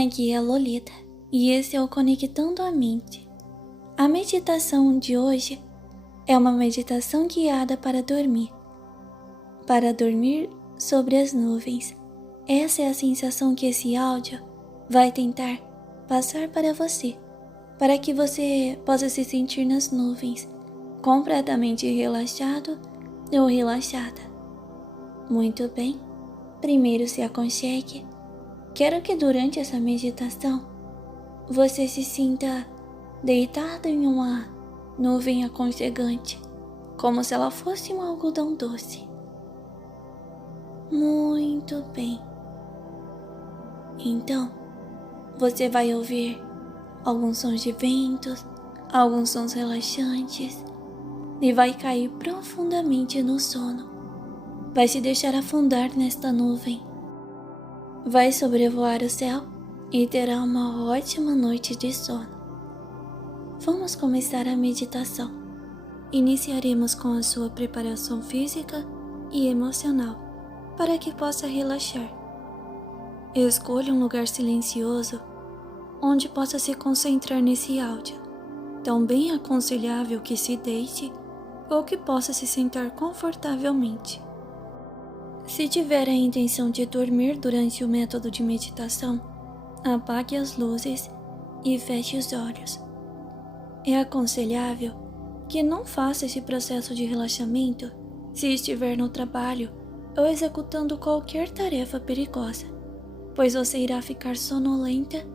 Aqui é Lolita e esse é o Conectando a Mente. A meditação de hoje é uma meditação guiada para dormir. Para dormir sobre as nuvens. Essa é a sensação que esse áudio vai tentar passar para você, para que você possa se sentir nas nuvens, completamente relaxado ou relaxada. Muito bem, primeiro se aconchegue. Quero que durante essa meditação você se sinta deitado em uma nuvem aconchegante, como se ela fosse um algodão doce. Muito bem. Então, você vai ouvir alguns sons de ventos, alguns sons relaxantes e vai cair profundamente no sono. Vai se deixar afundar nesta nuvem. Vai sobrevoar o céu e terá uma ótima noite de sono. Vamos começar a meditação. Iniciaremos com a sua preparação física e emocional para que possa relaxar. Escolha um lugar silencioso onde possa se concentrar nesse áudio. Também é aconselhável que se deite ou que possa se sentar confortavelmente. Se tiver a intenção de dormir durante o método de meditação, apague as luzes e feche os olhos. É aconselhável que não faça esse processo de relaxamento se estiver no trabalho ou executando qualquer tarefa perigosa, pois você irá ficar sonolenta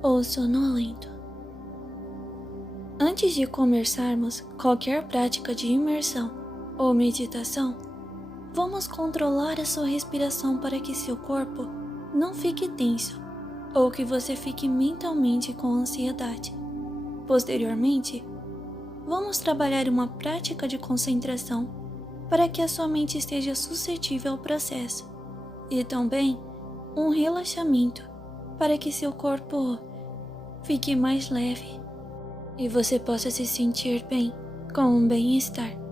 ou sonolento. Antes de começarmos qualquer prática de imersão ou meditação, vamos controlar a sua respiração para que seu corpo não fique tenso ou que você fique mentalmente com ansiedade. Posteriormente, vamos trabalhar uma prática de concentração para que a sua mente esteja suscetível ao processo e também um relaxamento para que seu corpo fique mais leve e você possa se sentir bem com um bem-estar.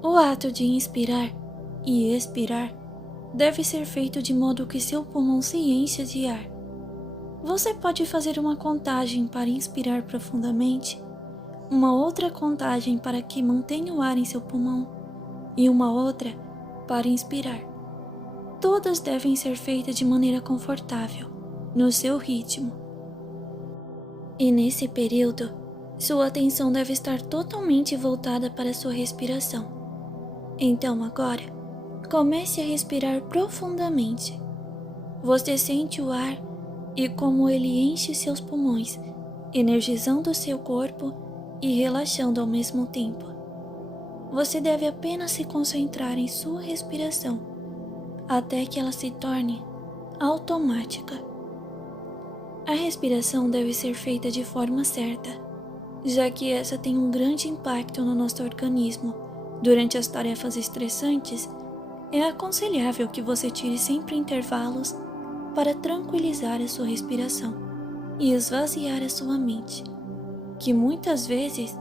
O ato de inspirar e expirar deve ser feito de modo que seu pulmão se encha de ar. Você pode fazer uma contagem para inspirar profundamente, uma outra contagem para que mantenha o ar em seu pulmão e uma outra para inspirar. Todas devem ser feitas de maneira confortável, no seu ritmo. E nesse período, sua atenção deve estar totalmente voltada para a sua respiração. Então agora, comece a respirar profundamente. Você sente o ar e como ele enche seus pulmões, energizando seu corpo e relaxando ao mesmo tempo. Você deve apenas se concentrar em sua respiração, até que ela se torne automática. A respiração deve ser feita de forma certa, já que essa tem um grande impacto no nosso organismo. Durante as tarefas estressantes, é aconselhável que você tire sempre intervalos para tranquilizar a sua respiração e esvaziar a sua mente, que muitas vezes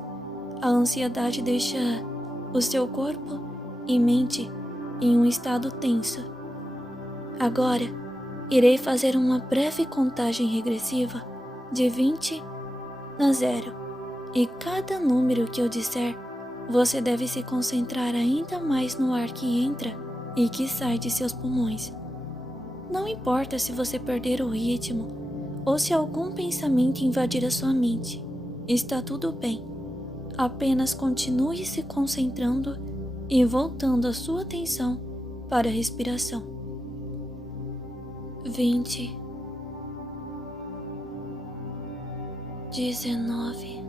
a ansiedade deixa o seu corpo e mente em um estado tenso. Agora, irei fazer uma breve contagem regressiva de 20 a 0 e cada número que eu disser, você deve se concentrar ainda mais no ar que entra e que sai de seus pulmões. Não importa se você perder o ritmo ou se algum pensamento invadir a sua mente, está tudo bem. Apenas continue se concentrando e voltando a sua atenção para a respiração. 20, 19,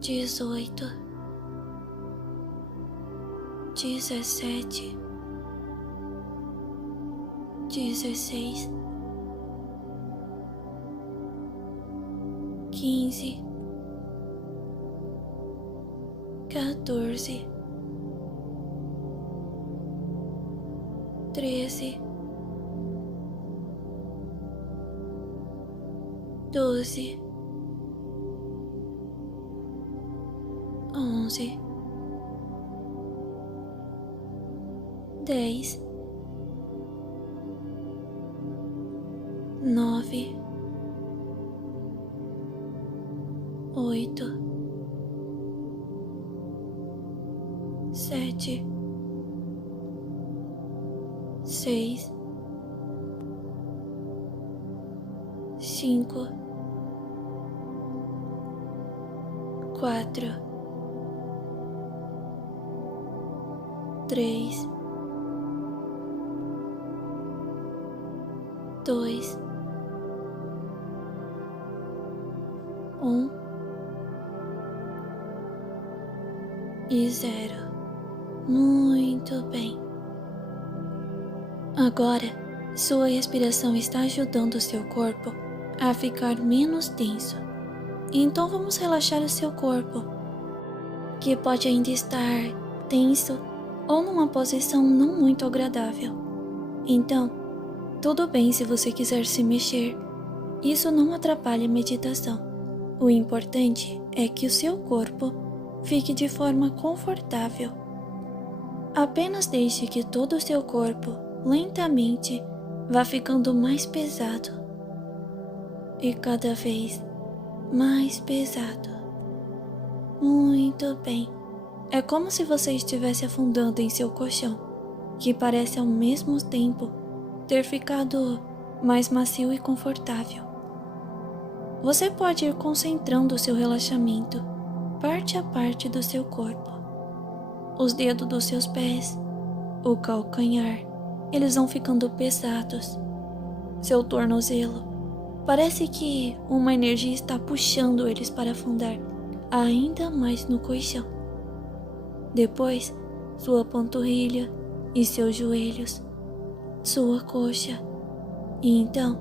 18, 17, 16, 15, 14, 13, 12, 11, 10, 9, 8, 7, 6, 5, 4, 3, 2, 1 e 0. Muito bem. Agora, sua respiração está ajudando o seu corpo a ficar menos tenso. Então vamos relaxar o seu corpo, que pode ainda estar tenso ou numa posição não muito agradável. Então, tudo bem se você quiser se mexer. Isso não atrapalha a meditação. O importante é que o seu corpo fique de forma confortável. Apenas deixe que todo o seu corpo lentamente vá ficando mais pesado e cada vez mais pesado. Muito bem. É como se você estivesse afundando em seu colchão, que parece ao mesmo tempo ter ficado mais macio e confortável. Você pode ir concentrando o seu relaxamento parte a parte do seu corpo. Os dedos dos seus pés, o calcanhar, eles vão ficando pesados. Seu tornozelo, parece que uma energia está puxando eles para afundar ainda mais no colchão. Depois, sua panturrilha e seus joelhos, sua coxa, e então,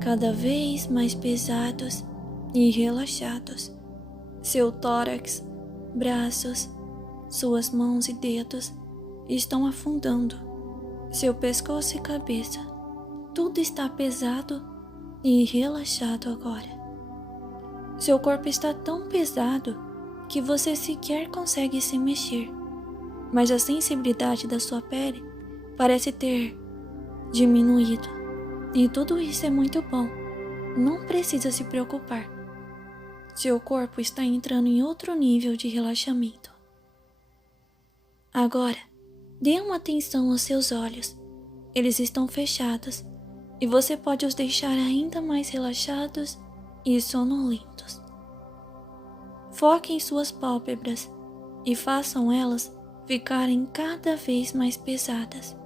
cada vez mais pesados e relaxados. Seu tórax, braços, suas mãos e dedos estão afundando. Seu pescoço e cabeça, tudo está pesado e relaxado agora. Seu corpo está tão pesado que você sequer consegue se mexer, mas a sensibilidade da sua pele parece ter diminuído. E tudo isso é muito bom. Não precisa se preocupar. Seu corpo está entrando em outro nível de relaxamento. Agora, dê uma atenção aos seus olhos. Eles estão fechados e você pode os deixar ainda mais relaxados e sonolentos. Foque em suas pálpebras e façam elas ficarem cada vez mais pesadas.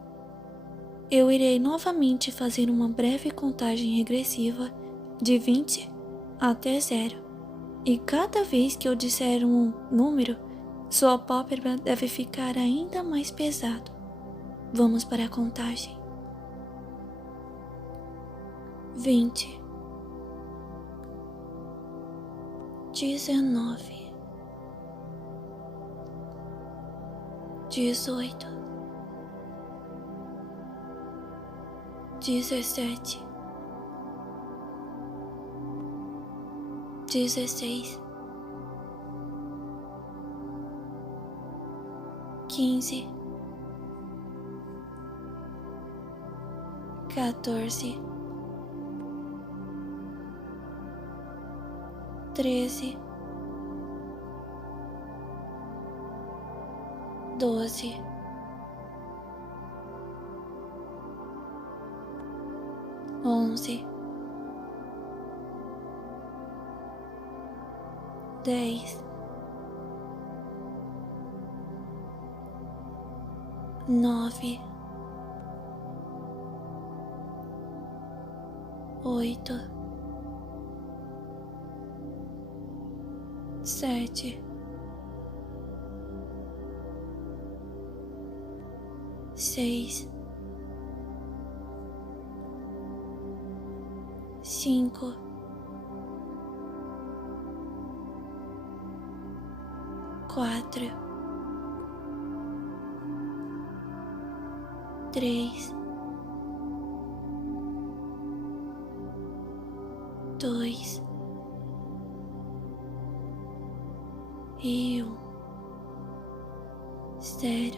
Eu irei novamente fazer uma breve contagem regressiva de 20 até 0. E cada vez que eu disser um número, sua pálpebra deve ficar ainda mais pesado. Vamos para a contagem. 20, 19, 18, 17, 16, 15, 14, 13, 12, 11, 10, 9, 8, 7, 6, 5, 4, 3, 2 e 1. 0.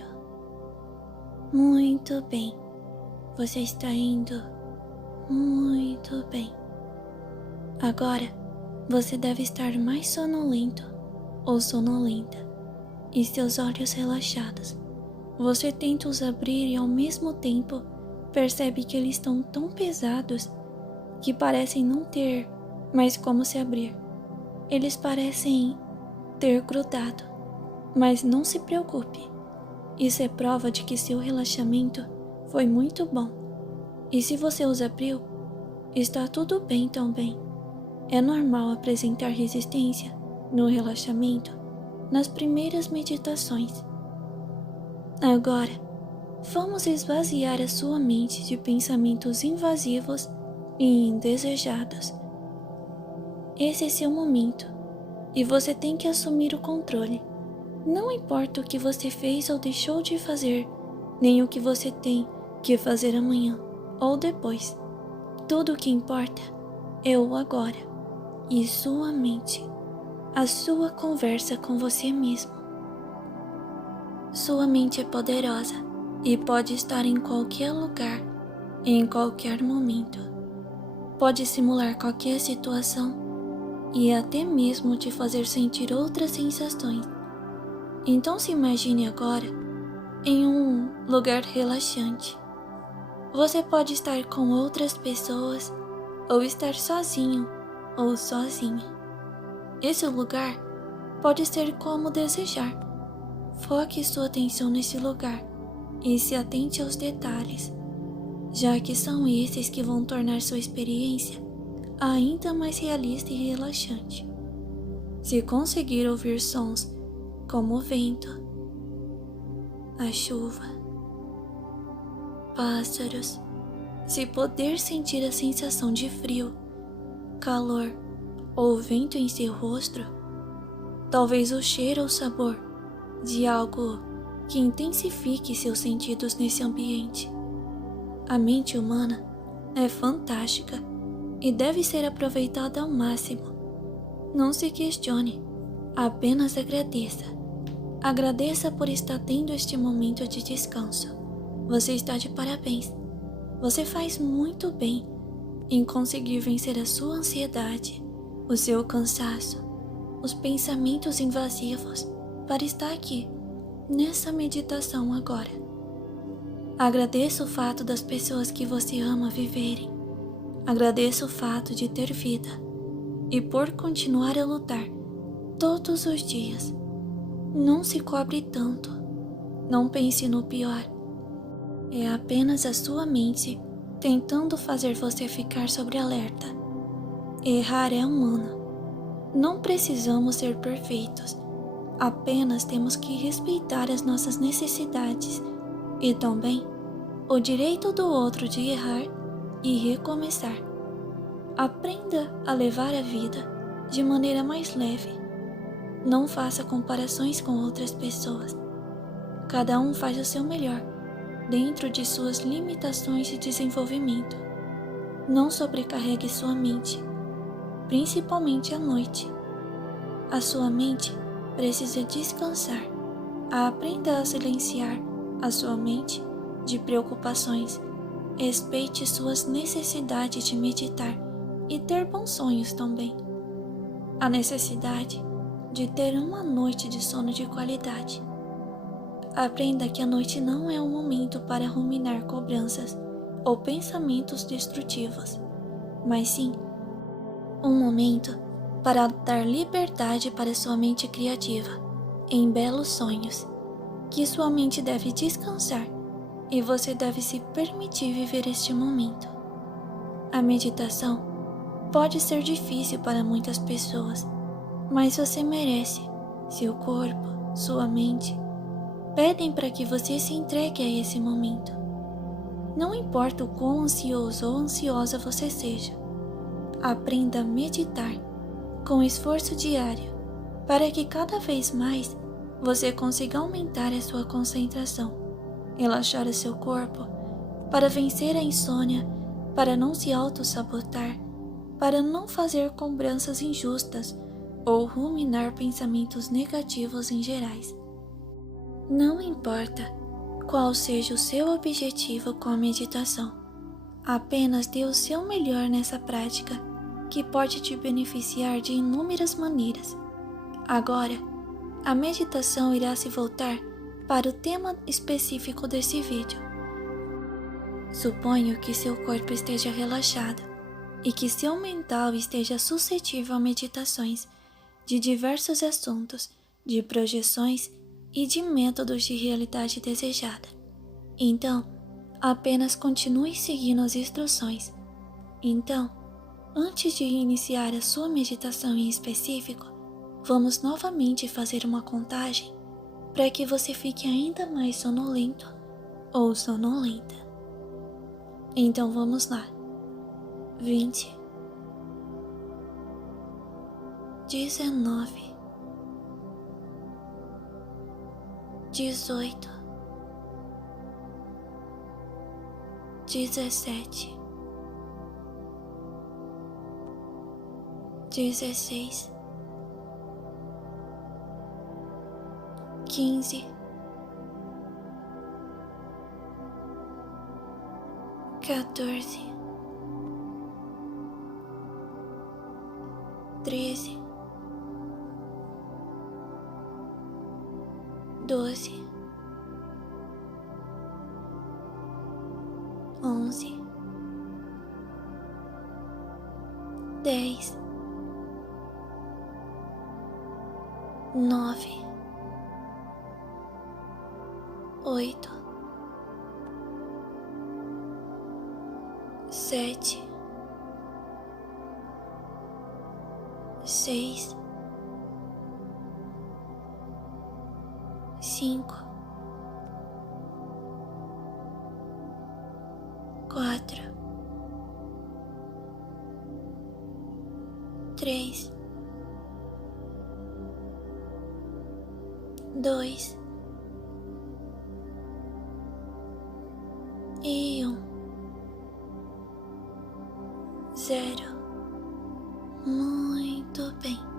Muito bem. Você está indo Muito bem. Agora, você deve estar mais sonolento ou sonolenta e seus olhos relaxados. Você tenta os abrir e ao mesmo tempo percebe que eles estão tão pesados que parecem não ter mais como se abrir. Eles parecem ter grudado, mas não se preocupe. Isso é prova de que seu relaxamento foi muito bom. E se você os abriu, está tudo bem também. É normal apresentar resistência no relaxamento nas primeiras meditações. Agora, vamos esvaziar a sua mente de pensamentos invasivos e indesejados. Esse é seu momento e você tem que assumir o controle. Não importa o que você fez ou deixou de fazer, nem o que você tem que fazer amanhã ou depois. Tudo o que importa é o agora e sua mente, a sua conversa com você mesmo. Sua mente é poderosa e pode estar em qualquer lugar, em qualquer momento. Pode simular qualquer situação e até mesmo te fazer sentir outras sensações. Então se imagine agora em um lugar relaxante. Você pode estar com outras pessoas ou estar sozinho ou sozinha. Esse lugar pode ser como desejar. Foque sua atenção nesse lugar e se atente aos detalhes, já que são esses que vão tornar sua experiência ainda mais realista e relaxante. Se conseguir ouvir sons como o vento, a chuva, pássaros, se poder sentir a sensação de frio, calor ou vento em seu rosto, talvez o cheiro ou sabor de algo que intensifique seus sentidos nesse ambiente. A mente humana é fantástica e deve ser aproveitada ao máximo. Não se questione, apenas agradeça. Agradeça por estar tendo este momento de descanso. Você está de parabéns. Você faz muito bem em conseguir vencer a sua ansiedade, o seu cansaço, os pensamentos invasivos para estar aqui, nessa meditação agora. Agradeça o fato das pessoas que você ama viverem. Agradeça o fato de ter vida e por continuar a lutar todos os dias. Não se cobre tanto. Não pense no pior. É apenas a sua mente tentando fazer você ficar sobre alerta. Errar é humano. Não precisamos ser perfeitos. Apenas temos que respeitar as nossas necessidades e também o direito do outro de errar e recomeçar. Aprenda a levar a vida de maneira mais leve. Não faça comparações com outras pessoas. Cada um faz o seu melhor, dentro de suas limitações de desenvolvimento. Não sobrecarregue sua mente, principalmente à noite. A sua mente precisa descansar. Aprenda a silenciar a sua mente de preocupações. Respeite suas necessidades de meditar e ter bons sonhos também. A necessidade de ter uma noite de sono de qualidade. Aprenda que a noite não é um momento para ruminar cobranças ou pensamentos destrutivos, mas sim um momento para dar liberdade para sua mente criativa em belos sonhos, que sua mente deve descansar e você deve se permitir viver este momento. A meditação pode ser difícil para muitas pessoas, mas você merece. Seu corpo, sua mente pedem para que você se entregue a esse momento. Não importa o quão ansioso ou ansiosa você seja, aprenda a meditar com esforço diário para que cada vez mais você consiga aumentar a sua concentração, relaxar o seu corpo para vencer a insônia, para não se auto-sabotar, para não fazer cobranças injustas ou ruminar pensamentos negativos em gerais. Não importa qual seja o seu objetivo com a meditação, Apenas dê o seu melhor nessa prática, que pode te beneficiar de inúmeras maneiras. Agora, a meditação irá se voltar para o tema específico desse vídeo. Suponho que seu corpo esteja relaxado e que seu mental esteja suscetível a meditações de diversos assuntos, de projeções e de métodos de realidade desejada. Então, apenas continue seguindo as instruções. Então, antes de iniciar a sua meditação em específico, vamos novamente fazer uma contagem para que você fique ainda mais sonolento ou sonolenta. Então vamos lá. 20, 19, 18, 17, 16, 15, 14, 13, 12, 11, 10, 9, 8, 7, 6, 5, 4, 3, 2 e 1. 0. Muito bem.